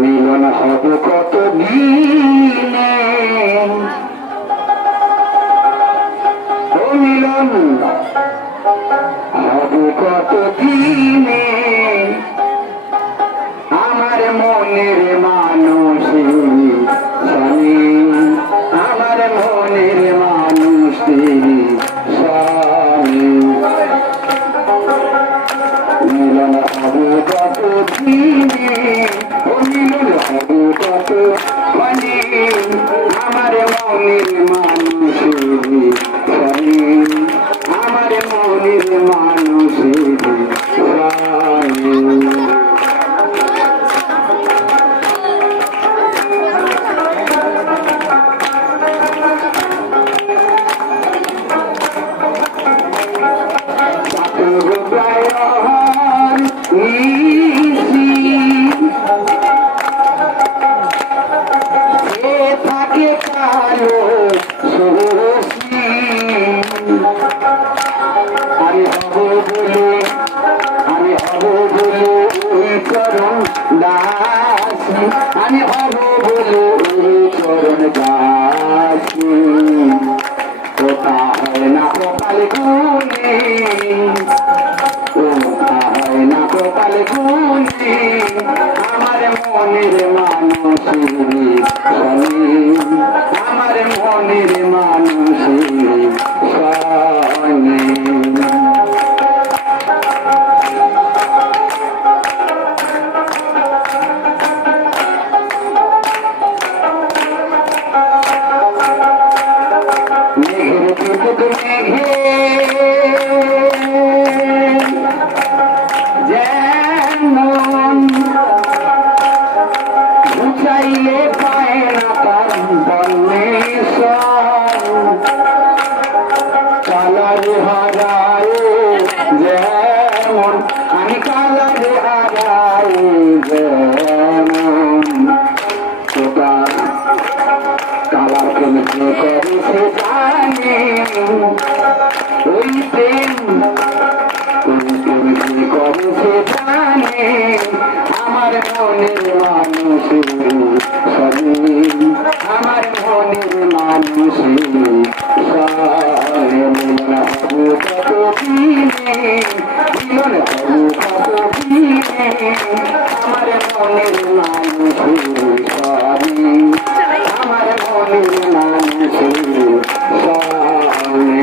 মিলন হবে কত দিনে, ও মিলন হবে কত দিনে, আমার মনের মানুষের স্বামী, আমার মনের মানুষের স্বামী। মিলন হবে কত দিনে, ও মিলন হবে কত মানে, আমার মনের মানুষের স্বামী, আমার মনের মানুষের স্বামী। থাকে কালো সরসী, আমি হব বলে, আমি হব বলে ওই চরণ দাসী, আমি হব বলে ওই চরণ দাসী। ওটা হয় না কপাল গুনে, ওটা হয় না কপাল গুনে, আমার মনের মানুষের স্বামী, আমার মনের মানুষের স্বামী। মেঘের টুকুট মেঘে যেমন চাইলে পায় না তার কালারে হারায় যেমন, আমি কালারে হারায় যেমন, তোটা কালার কেমন করেছে জানি, ওই প্রেম করেছে জানি, আমার মনের মানুষের স্বামী, আমার মনের মানুষের স্বামী। মিলন হবু কত দিনে, মিলন হবু কত দিনে, আমার মনের মানুষের স্বামী, আমার মনের মানুষের স্বামী।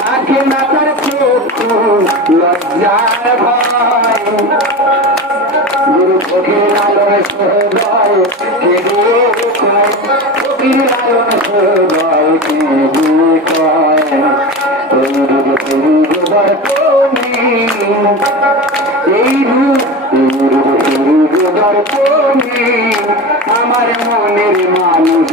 থাকে না তার চক্ষু লজ্জার ভয়, গুরু ফকির লালন সহৃদয় কেঁদে কয়, ফকির লালন সহৃদয় কেঁদে কয়, এই রূপ দর্পণে আমার মনের মানুষ